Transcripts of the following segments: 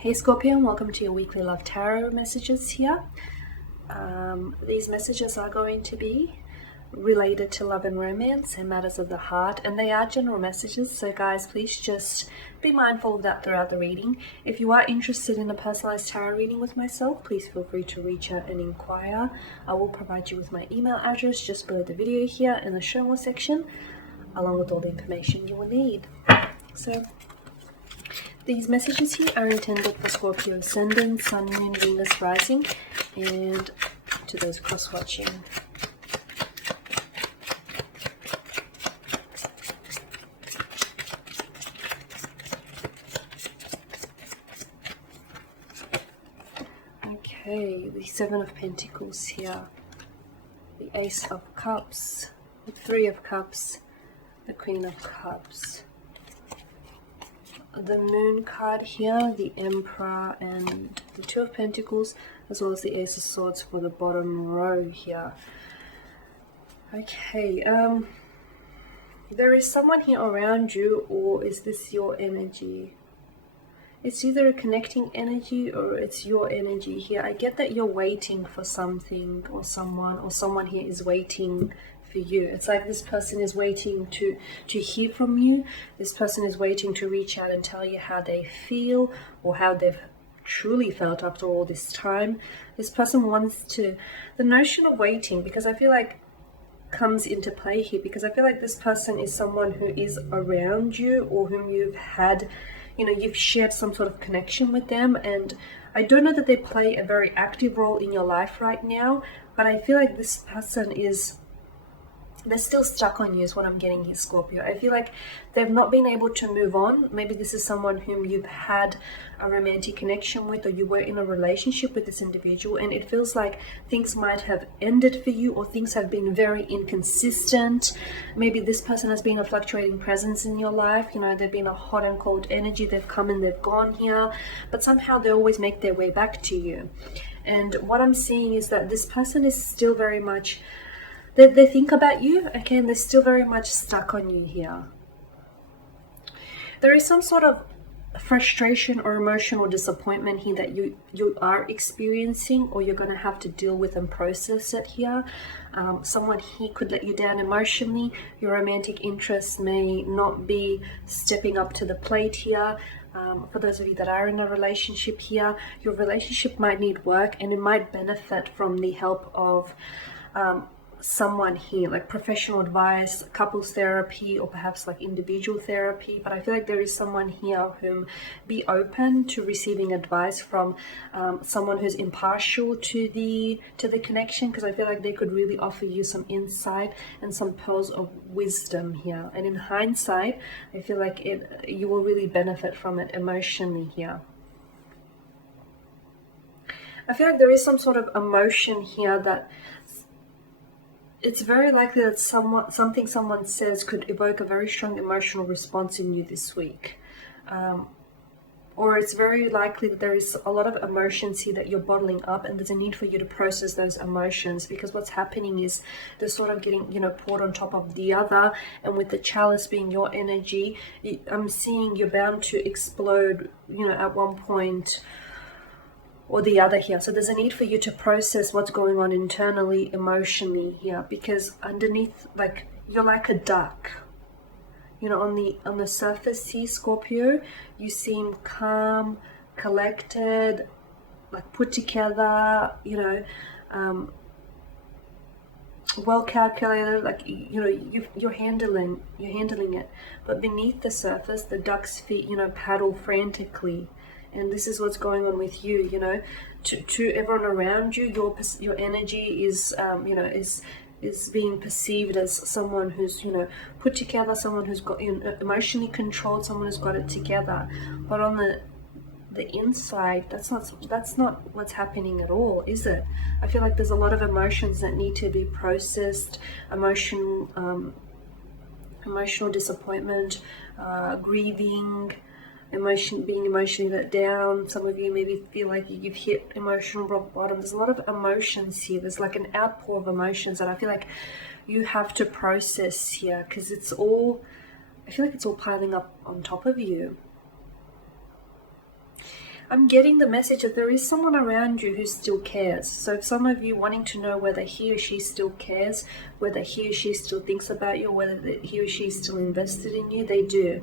Hey Scorpio, and welcome to your weekly love tarot messages here. These messages are going to be related to love and romance and matters of the heart, and they are general messages, so guys, please just be mindful of that throughout the reading. If you are interested in a personalized tarot reading with myself, please feel free to reach out and inquire. I will provide you with my email address just below the video here in the show more section, along with all the information you will need. So these messages here are intended for Scorpio Ascendant, Sun, Moon, Venus, Rising, and to those cross-watching. Okay, the Seven of Pentacles here, the Ace of Cups, the Three of Cups, the Queen of Cups. The Moon card here, the Emperor, and the Two of Pentacles, as well as the Ace of Swords for the bottom row here. Okay, there is someone here around you, or is this your energy? It's either a connecting energy or it's your energy here. I get that you're waiting for something or someone here is waiting for you. It's like this person is waiting to hear from you. This person is waiting to reach out and tell you how they feel or how they've truly felt after all this time. This person wants to, the notion of waiting, because I feel like comes into play here, because I feel like this person is someone who is around you or whom you've had, you've shared some sort of connection with them, and I don't know that they play a very active role in your life right now, but I feel like this person they're still stuck on you is what I'm getting here, Scorpio. I feel like they've not been able to move on. Maybe this is someone whom you've had a romantic connection with, or you were in a relationship with this individual, and it feels like things might have ended for you, or things have been very inconsistent. Maybe this person has been a fluctuating presence in your life. They've been a hot and cold energy. They've come and they've gone here, but somehow they always make their way back to you. And what I'm seeing is that this person is still very much, they think about you, okay, and they're still very much stuck on you here. There is some sort of frustration or emotional disappointment here that you are experiencing, or you're going to have to deal with and process it here. Someone here could let you down emotionally. Your romantic interest may not be stepping up to the plate here. For those of you that are in a relationship here, your relationship might need work, and it might benefit from the help of someone here, like professional advice, couples therapy, or perhaps like individual therapy. But I feel like there is someone here whom be open to receiving advice from someone who's impartial to the connection, because I feel like they could really offer you some insight and some pearls of wisdom here, and in hindsight I feel like you will really benefit from it emotionally here. I feel like there is some sort of emotion here that it's very likely that something someone says could evoke a very strong emotional response in you this week. Or it's very likely that there is a lot of emotions here that you're bottling up, and there's a need for you to process those emotions, because what's happening is they're sort of getting, poured on top of the other, and with the chalice being your energy, I'm seeing you're bound to explode, at one point or the other here. So there's a need for you to process what's going on internally, emotionally here, because underneath, like, you're like a duck. On the surface here, Scorpio, you seem calm, collected, like put together, well calculated, like you're handling it. But beneath the surface, the duck's feet, paddle frantically. And this is what's going on with you, to everyone around you. Your energy is, is being perceived as someone who's, put together, someone who's got, emotionally controlled, someone who's got it together. But on the inside, that's not what's happening at all, is it? I feel like there's a lot of emotions that need to be processed. Emotional disappointment, grieving, being emotionally let down. Some of you maybe feel like you've hit emotional rock bottom. There's a lot of emotions here. There's like an outpour of emotions that I feel like you have to process here, because I feel like it's all piling up on top of you. I'm getting the message that there is someone around you who still cares. So if some of you wanting to know whether he or she still cares, whether he or she still thinks about you, whether he or she is still invested in you, they do.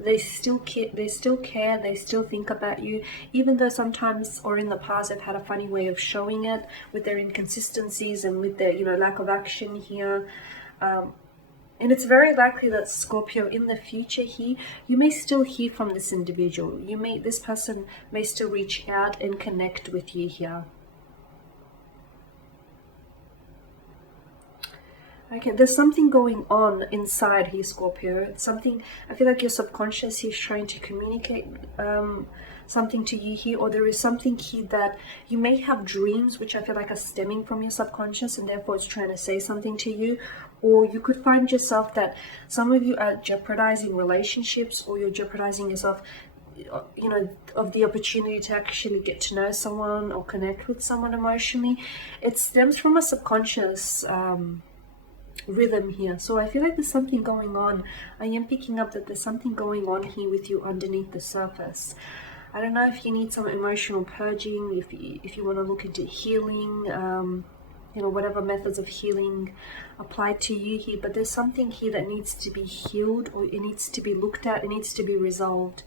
They still care, they still think about you, even though sometimes or in the past they've had a funny way of showing it with their inconsistencies and with their, lack of action here. And it's very likely that Scorpio, in the future here, you may still hear from this individual. This person may still reach out and connect with you here. Okay, there's something going on inside here, Scorpio. It's something, I feel like your subconscious is trying to communicate something to you here, or there is something here that you may have dreams which I feel like are stemming from your subconscious, and therefore it's trying to say something to you. Or you could find yourself that some of you are jeopardizing relationships, or you're jeopardizing yourself, of the opportunity to actually get to know someone or connect with someone emotionally. It stems from a subconscious rhythm here. So I feel like there's something going on. I am picking up that there's something going on here with you underneath the surface. I don't know if you need some emotional purging, if you want to look into healing, whatever methods of healing apply to you here, but there's something here that needs to be healed, or it needs to be looked at, it needs to be resolved.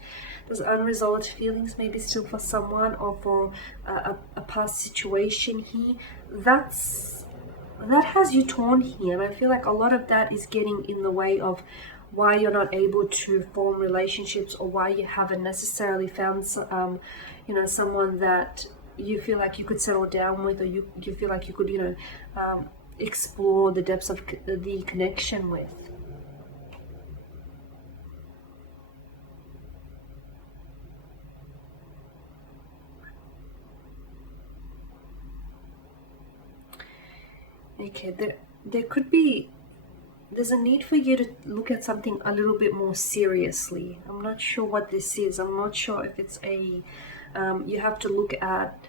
There's unresolved feelings maybe still for someone, or for a past situation here. That has you torn here, and I feel like a lot of that is getting in the way of why you're not able to form relationships, or why you haven't necessarily found someone that you feel like you could settle down with, or you feel like you could explore the depths of the connection with. Okay, there's a need for you to look at something a little bit more seriously. I'm not sure what this is. I'm not sure if it's you have to look at,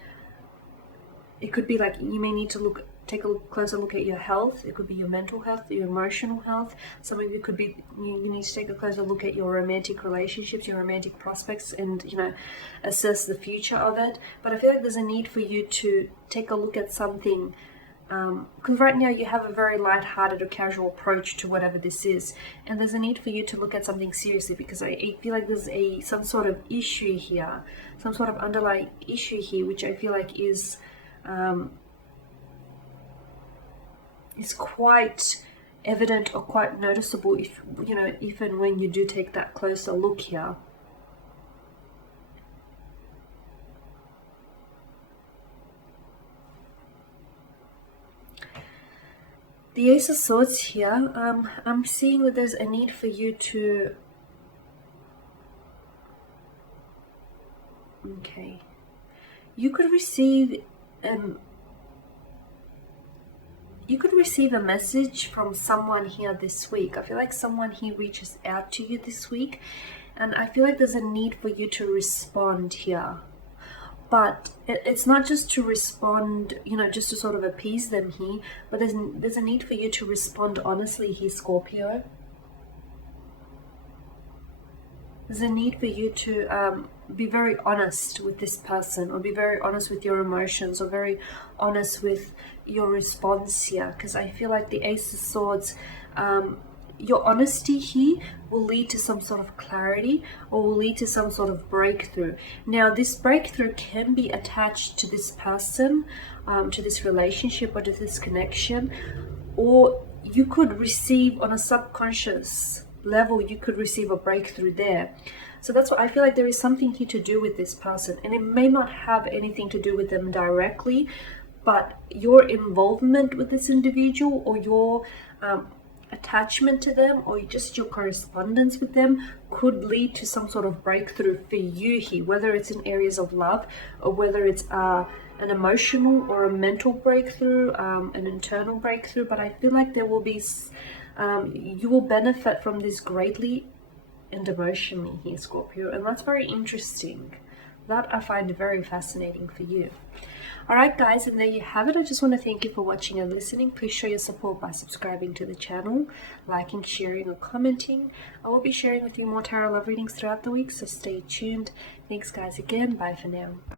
it could be like you may need to take a closer look at your health. It could be your mental health, your emotional health. Some of you could be, you need to take a closer look at your romantic relationships, your romantic prospects, and assess the future of it. But I feel like there's a need for you to take a look at something, because right now you have a very light-hearted or casual approach to whatever this is, and there's a need for you to look at something seriously, because I feel like there's some sort of issue here, some sort of underlying issue here, which I feel like is quite evident or quite noticeable if and when you do take that closer look here. The Ace of Swords here, I'm seeing that there's a need for you to... Okay. You could receive a message from someone here this week. I feel like someone here reaches out to you this week, and I feel like there's a need for you to respond here. But it's not just to respond, just to sort of appease them here, but there's a need for you to respond honestly here, Scorpio. There's a need for you to be very honest with this person, or be very honest with your emotions, or very honest with your response here, because I feel like the Ace of Swords, your honesty here will lead to some sort of clarity, or will lead to some sort of breakthrough. Now, this breakthrough can be attached to this person, to this relationship, or to this connection, or you could receive on a subconscious level, you could receive a breakthrough there. So that's what I feel like there is something here to do with this person, and it may not have anything to do with them directly, but your involvement with this individual, or your attachment to them, or just your correspondence with them, could lead to some sort of breakthrough for you here, whether it's in areas of love, or whether it's an emotional or a mental breakthrough, an internal breakthrough. But I feel like there will be you will benefit from this greatly and emotionally here, Scorpio, and that's very interesting. That I find very fascinating for you. Alright guys, and there you have it. I just want to thank you for watching and listening. Please show your support by subscribing to the channel, liking, sharing or commenting. I will be sharing with you more tarot love readings throughout the week, so stay tuned. Thanks guys again. Bye for now.